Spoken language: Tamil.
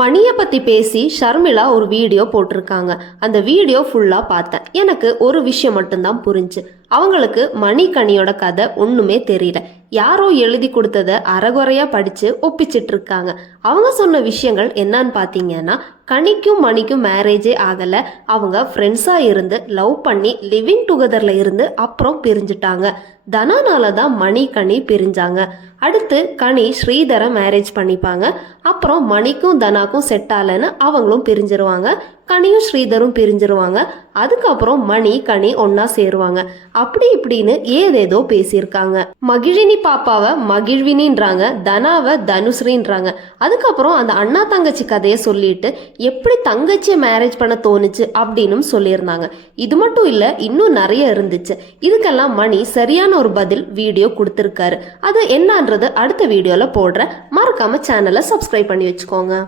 மணியை பற்றி பேசி ஷர்மிளா ஒரு வீடியோ போட்டிருக்காங்க. அந்த வீடியோ ஃபுல்லாக பார்த்தேன். எனக்கு ஒரு விஷயம் மட்டும்தான் புரிஞ்சு. அவங்களுக்கு மணிகனியோட கதை ஒன்றுமே தெரியல. யாரோ எழுதி கொடுத்ததை அறகுறையாக படித்து ஒப்பிச்சிட்டு இருக்காங்க. அவங்க சொன்ன விஷயங்கள் என்னன்னு பார்த்தீங்கன்னா, கனிக்கும் மணிக்கும் மேரேஜே ஆகலை. அவங்க ஃப்ரெண்ட்ஸாக இருந்து லவ் பண்ணி லிவிங் டுகெதரில் இருந்து அப்புறம் பிரிஞ்சுட்டாங்க. தனானால தான் கனி பிரிஞ்சாங்க. அடுத்து கனி ஸ்ரீதரை மேரேஜ் பண்ணிப்பாங்க. அப்புறம் மணிக்கும் தனாக்கும் செட் ஆகலைன்னு அவங்களும் பிரிஞ்சிருவாங்க. கனியும் ஸ்ரீதரும் பிரிஞ்சிருவாங்க. அதுக்கப்புறம் கனி ஒன்னா சேருவாங்க. அப்படி இப்படின்னு ஏதேதோ பேசியிருக்காங்க. மகிழினி பாப்பாவை மகிழ்வினின்றாங்க, தனாவை தனுஸ்ரீன்றாங்க. அதுக்கப்புறம் அந்த அண்ணா தங்கச்சி கதையை சொல்லிட்டு எப்படி தங்கச்சியை மேரேஜ் பண்ண தோணுச்சு அப்படின்னு சொல்லியிருந்தாங்க. இது மட்டும் இல்ல, இன்னும் நிறைய இருந்துச்சு. இதுக்கெல்லாம் மணி சரியான ஒரு பதில் வீடியோ கொடுத்திருக்காரு. அது என்னன்றது அடுத்த வீடியோல போடுறேன். மறக்காம சேனலை சப்ஸ்கிரைப் பண்ணி வச்சுக்கோங்க.